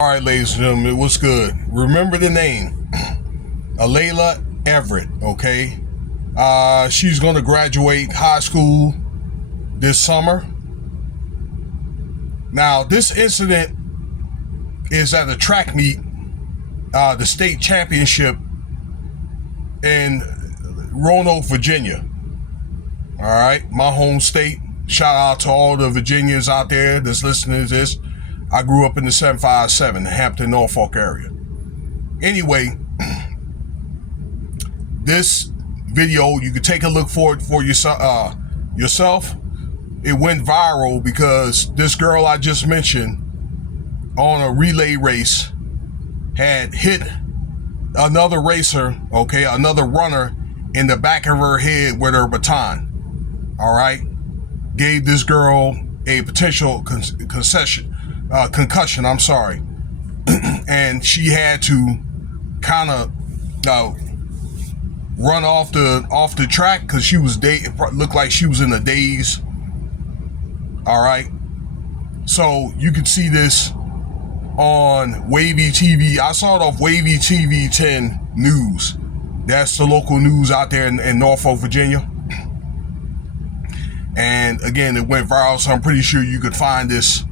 All right, ladies and gentlemen, what's good? Remember the name, Alayla Everett, okay? She's going to graduate high school this summer. Now, this incident is at a track meet, the state championship in Roanoke, Virginia. All right, my home state. Shout out to all the Virginians out there that's listening to this. I grew up in the 757, the Hampton, Norfolk area. Anyway, this video, you can take a look for it for yourself. It went viral because this girl I just mentioned on a relay race had hit another racer, okay, another runner in the back of her head with her baton. All right, gave this girl a potential concussion. I'm sorry, and she had to kind of run off the track because she was it looked like she was in a daze. All right, so you can see this on Wavy TV. I saw it off Wavy TV 10 News. That's the local news out there in Norfolk, Virginia. And again, it went viral, so I'm pretty sure you could find this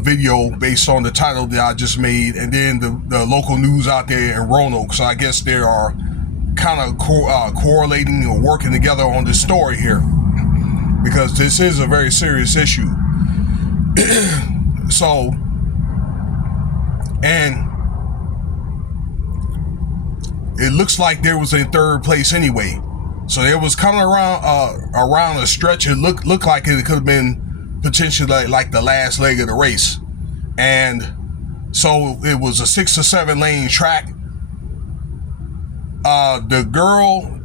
video based on the title that I just made, and then the local news out there in Roanoke. So I guess they are kind of correlating or working together on this story here, because this is a very serious issue. So, and it looks like there was in third place anyway. So it was coming around a stretch. It looked like it could have been potentially like the last leg of the race. And so it was a 6 or 7 lane track. The girl,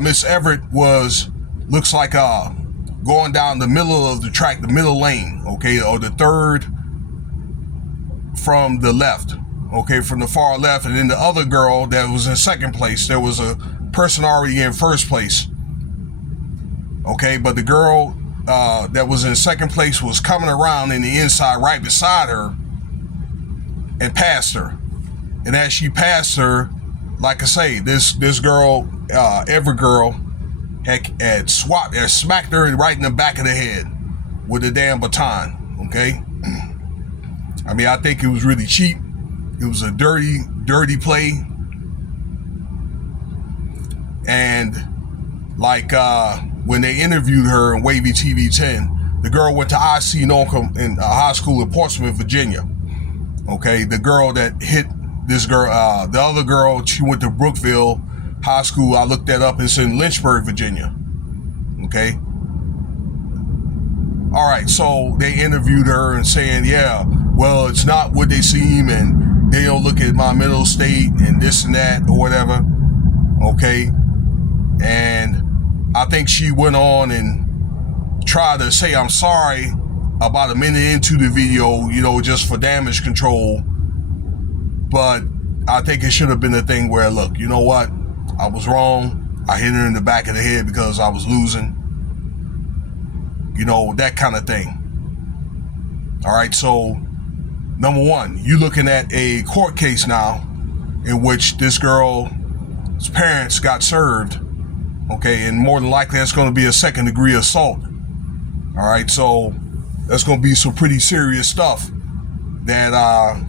Miss Everett, looks like going down the middle of the track, the middle lane, okay, or the third from the left, okay, from the far left. And then the other girl that was in second place, there was a person already in first place, okay, but the girl that was in second place was coming around in the inside right beside her and passed her. And as she passed her, like I say, this girl, every girl, had smacked her right in the back of the head with a damn baton, okay? I mean, I think it was really cheap. It was a dirty play. And like when they interviewed her in Wavy TV 10, the girl went to IC Norcom in high school in Portsmouth, Virginia. Okay, the girl that hit this girl, the other girl, she went to Brookville High School. I looked that up. It's in Lynchburg, Virginia. Okay. All right, so they interviewed her and saying, yeah, well, it's not what they seem, and they don't look at my mental state and this and that or whatever. Okay. And I think she went on and tried to say I'm sorry about a minute into the video, just for damage control. But I think it should have been a thing where, look, you know what? I was wrong. I hit her in the back of the head because I was losing. That kind of thing. All right, so number one, you're looking at a court case now in which this girl's parents got served. Okay, and more than likely that's going to be a second degree assault. All right, so that's going to be some pretty serious stuff that I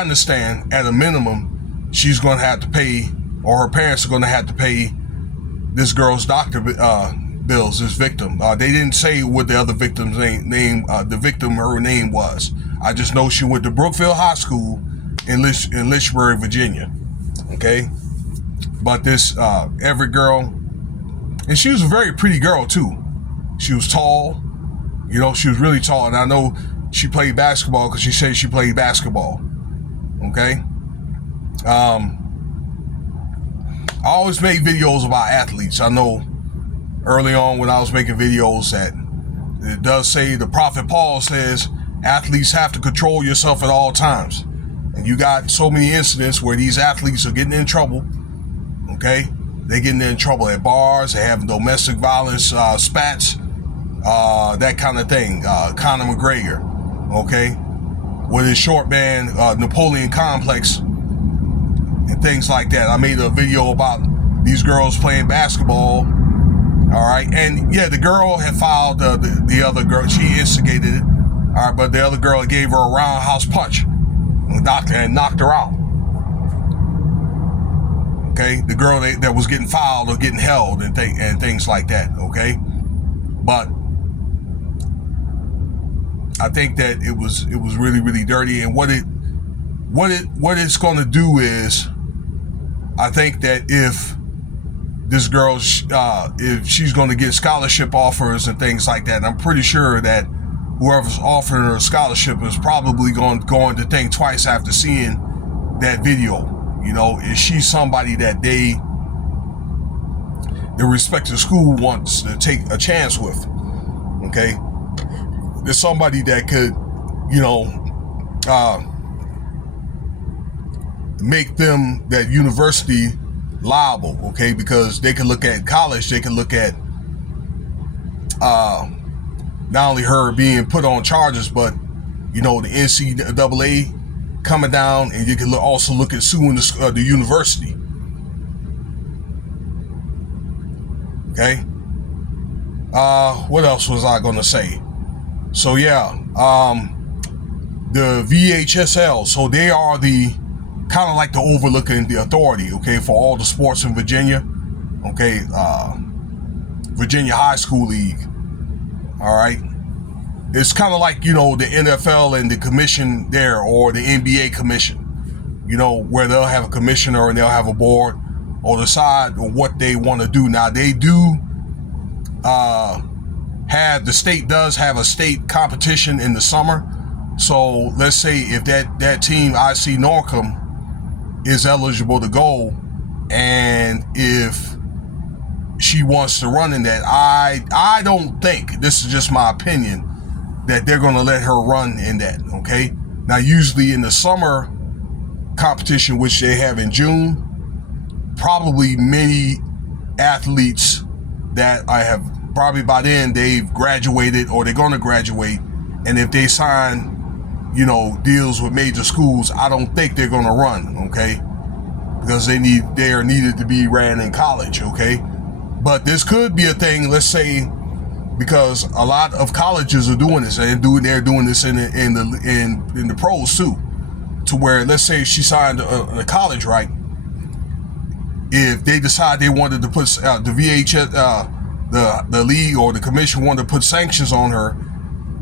understand at a minimum she's going to have to pay, or her parents are going to have to pay this girl's doctor bills, this victim. They didn't say what the other victim's name, her name was. I just know she went to Brookville High School in Lynchburg, Virginia. Okay, but this every girl, and she was a very pretty girl too. She was tall, she was really tall, and I know she played basketball because she said she played basketball. Okay. I always make videos about athletes. I know early on when I was making videos that it does say, the Prophet Paul says, athletes have to control yourself at all times. And you got so many incidents where these athletes are getting in trouble. Okay. They're getting in trouble at bars. They're having domestic violence spats, that kind of thing. Conor McGregor. Okay. with his short man, Napoleon complex, and things like that. I made a video about these girls playing basketball. All right, and yeah, the girl had filed the other girl. She instigated it. All right, but the other girl gave her a roundhouse punch and knocked her out. Okay, the girl that was getting filed or getting held and things like that. Okay, but I think that it was really, really dirty. And what it's going to do is, I think that if this girl, if she's going to get scholarship offers and things like that, I'm pretty sure that whoever's offering her a scholarship is probably going to think twice after seeing that video. You know, is she somebody that the respective school wants to take a chance with? Okay, there's somebody that could, you know, make them, that university, liable. Okay, because they can look at college, they can look at not only her being put on charges, but, you know, the NCAA coming down, and you can also look at suing the university. Okay. What else was I going to say? So yeah, the VHSL. So they are the kind of like the overlooking, the authority. Okay, for all the sports in Virginia. Okay, Virginia High School League. All right. It's kind of like, you know, the NFL and the commission there, or the NBA commission, you know, where they'll have a commissioner and they'll have a board or decide what they want to do. Now, they do the state does have a state competition in the summer. So let's say if that team, IC Norcom, is eligible to go, and if she wants to run in that, I don't think, this is just my opinion, that they're going to let her run in that. Okay, now usually in the summer competition, which they have in June, probably many athletes that I have, probably by then they've graduated or they're going to graduate, and if they sign, you know, deals with major schools, I don't think they're going to run. Okay, because they are needed to be ran in college. Okay, but this could be a thing, let's say, because a lot of colleges are doing this, and they're doing this in the pros too, to where, let's say she signed a college, right? If they decide they wanted to put the VHS, the league or the commission wanted to put sanctions on her,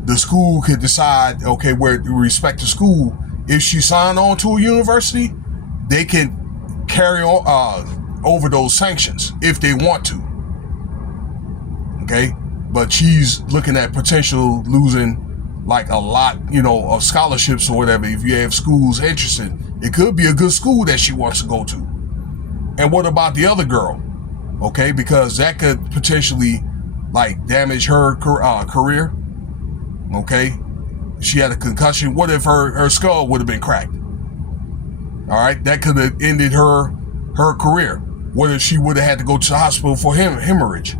the school could decide, okay, where respect to school, if she signed on to a university, they can carry on over those sanctions if they want to. Okay. But she's looking at potential losing like a lot, you know, of scholarships or whatever. If you have schools interested, it could be a good school that she wants to go to. And what about the other girl? Okay, because that could potentially like damage her career. Okay, she had a concussion. What if her skull would have been cracked? All right, that could have ended her career. What if she would have had to go to the hospital for hemorrhage?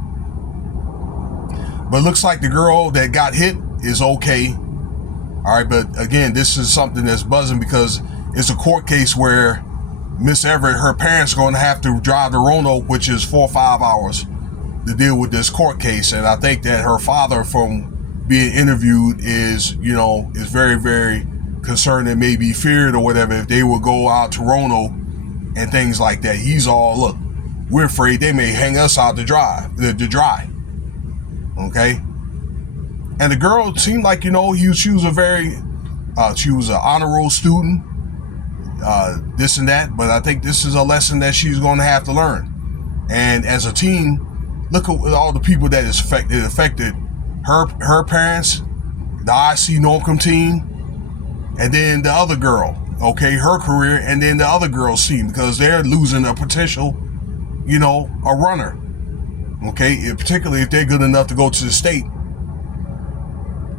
But it looks like the girl that got hit is okay. All right, but again, this is something that's buzzing because it's a court case where Miss Everett, her parents are going to have to drive to Roanoke, which is 4 or 5 hours, to deal with this court case. And I think that her father, from being interviewed, is very, very concerned and maybe feared or whatever if they would go out to Roanoke and things like that. He's all, look, we're afraid they may hang us out to dry. Okay, and the girl seemed like, you know, she was an honor roll student, this and that. But I think this is a lesson that she's going to have to learn. And as a team, look at all the people that is affected. It affected her parents, the IC Norcom team, and then the other girl. Okay, her career, and then the other girl's team, because they're losing a potential, you know, a runner. Okay, particularly if they're good enough to go to the state.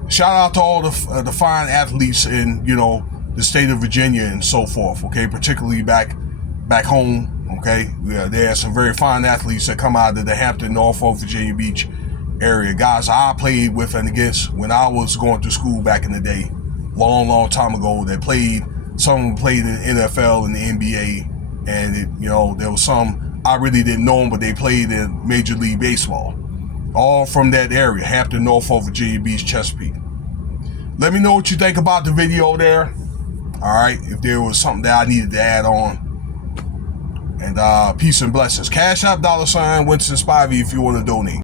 Shout out to all the fine athletes in, you know, the state of Virginia and so forth. Okay, particularly back home. Okay, there are some very fine athletes that come out of the Hampton, Norfolk, Virginia Beach area. Guys I played with and against when I was going through school back in the day. long time ago that played. Some of them played in the NFL and the NBA, and there was some I really didn't know them, but they played in Major League Baseball. All from that area, Hampton, Norfolk, Virginia Beach, Chesapeake. Let me know what you think about the video there. All right, if there was something that I needed to add on. And peace and blessings. Cash App, $, Winston Spivey if you want to donate.